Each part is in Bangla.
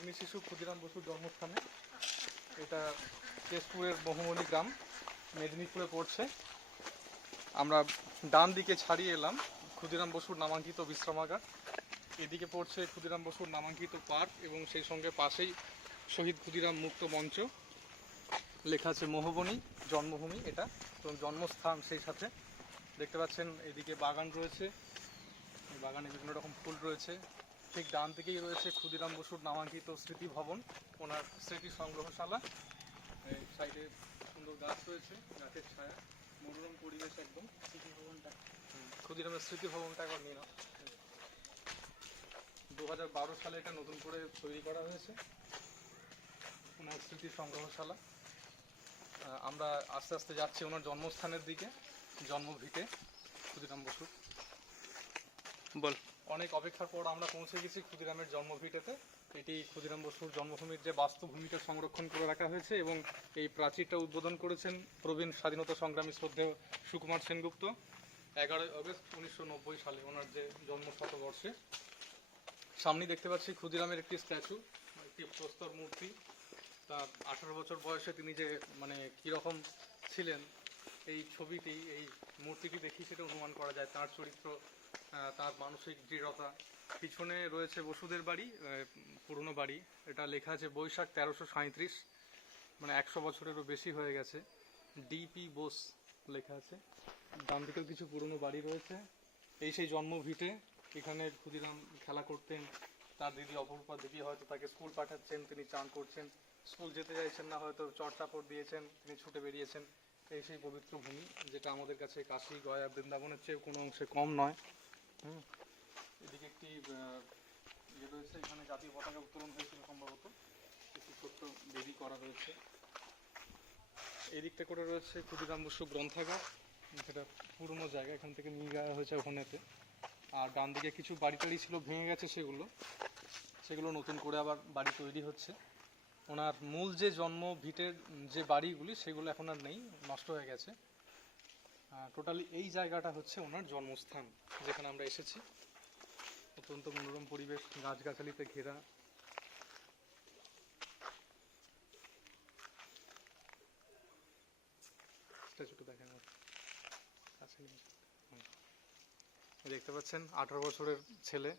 অগ্নি শিশু ক্ষুদিরাম বসুর জন্মস্থানে। এটা কেশপুরের বহুমণি গ্রাম, মেদিনীপুরে পড়ছে। আমরা ডান দিকে ছাড়িয়ে এলাম ক্ষুদিরাম বসুর নামাঙ্কিত বিশ্রামাগার, এদিকে পড়ছে ক্ষুদিরাম বসুর নামাঙ্কিত পার্ক এবং সেই সঙ্গে পাশেই শহীদ ক্ষুদিরাম মুক্ত মঞ্চ, লেখা আছে মোহবনী জন্মভূমি এটা এবং জন্মস্থান। সেই সাথে দেখতে পাচ্ছেন এদিকে বাগান রয়েছে, বাগানে বিভিন্ন রকম ফুল রয়েছে। ঠিক ডান দিকেই রয়েছে ক্ষুদিরাম বসুর নামাঙ্কিত স্মৃতি ভবন, ওনার স্মৃতি সংগ্রহশালা। এই সাইডে সুন্দর গাছ রয়েছে, গাছের ছায়া, মনোরম পরিবেশ একদম। স্মৃতি ভবনটা, ক্ষুদিরামের স্মৃতি ভবনটা একবার নিয়ে নাও। 2012 সালে এটা নতুন করে তৈরি করা হয়েছে, ওনার স্মৃতি সংগ্রহশালা। আমরা আস্তে আস্তে যাচ্ছি ওনার জন্মস্থানের দিকে, জন্মভিটে ক্ষুদিরাম বসুর। বল, অনেক অপেক্ষার পর আমরা পৌঁছে গেছি ক্ষুদিরামের জন্মভিটেতে। এটি ক্ষুদিরাম বসুর জন্মভূমির যে বাস্তু ভূমিটা সংরক্ষণ করে রাখা হয়েছে এবং এই প্রাচীরটা উদ্বোধন করেছেন প্রবীণ স্বাধীনতা সংগ্রামী শ্রদ্ধেয় সুকুমার সেনগুপ্ত 11 আগস্ট 1990 সালে, ওনার যে জন্ম শতবর্ষে। সামনে দেখতে পাচ্ছি ক্ষুদিরামের একটি স্ট্যাচু, একটি প্রস্তর মূর্তি। তার 18 বছর বয়সে তিনি যে মানে কীরকম ছিলেন, এই ছবিটি, এই মূর্তিটি দেখি সেটা অনুমান করা যায়। তার চরিত্র, তার মানসিক দৃঢ়তা। পিছনে রয়েছে বসুদের বাড়ি, পুরনো বাড়ি। এটা লেখা আছে বৈশাখ 1337, মানে 100 বছরেরও বেশি হয়ে গেছে। ডিপি বোস লেখা আছে। ডান দিকেও কিছু পুরনো বাড়ি রয়েছে। এই সেই জন্মভিটে, এখানে ক্ষুদিরাম খেলা করতেন। তার দিদি অপরূপা দেবী হয়তো তাকে স্কুল পাঠাচ্ছেন, তিনি চান করছেন, স্কুল যেতে চাইছেন না, হয়তো চড়চাপড় দিয়েছেন, তিনি ছুটে বেরিয়েছেন। এই সেই পবিত্র ভূমি, যেটা আমাদের কাছে কাশী, গয়া, বৃন্দাবনের চেয়ে কোনো অংশে কম নয়। এদিকে একটি ইয়ে রয়েছে, এখানে জাতীয় পতাকা উত্তোলন হয়েছিল সম্ভবত, একটি ছোট্ট বেদি করা রয়েছে। এই দিকটা করে রয়েছে ক্ষুদিরাম বসু গ্রন্থাগার, যেটা পুরনো জায়গা, এখান থেকে নিয়ে যাওয়া হয়েছে ওখানেতে। আর ডান দিকে কিছু বাড়ি টাড়ি ছিল, ভেঙে গেছে, সেগুলো নতুন করে আবার বাড়ি তৈরি হচ্ছে। ওনার মূল যে জন্ম ভিটের যে বাড়িগুলি, সেগুলো এখন আর নেই, নষ্ট হয়ে গেছে। টোটালি এই জায়গাটা হচ্ছে ওনার জন্মস্থান, যেখানে আমরা এসেছি। অত্যন্ত মনোরম পরিবেশ, গাছগাছালিতে ঘেরা। স্ট্যাচুটা দেখেন, দেখতে পাচ্ছেন 18 বছরের ছেলে,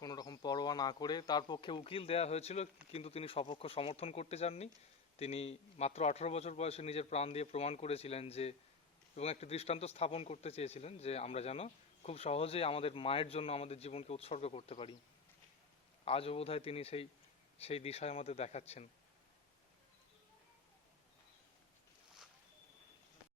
কোনো রকম পরোয়া না করে। তার পক্ষে উকিল দেয়া হয়েছিল, কিন্তু তিনি সপক্ষ সমর্থন করতে চাননি। তিনি মাত্র 18 বছর বয়সে নিজের প্রাণ দিয়ে প্রমাণ করেছিলেন যে, এবং একটা দৃষ্টান্ত স্থাপন করতে চেয়েছিলেন যে আমরা যেন খুব সহজেই আমাদের মায়ের জন্য আমাদের জীবনকে উৎসর্গ করতে পারি। আজও বোধহয় তিনি সেই দিশায় আমাদের দেখাচ্ছেন।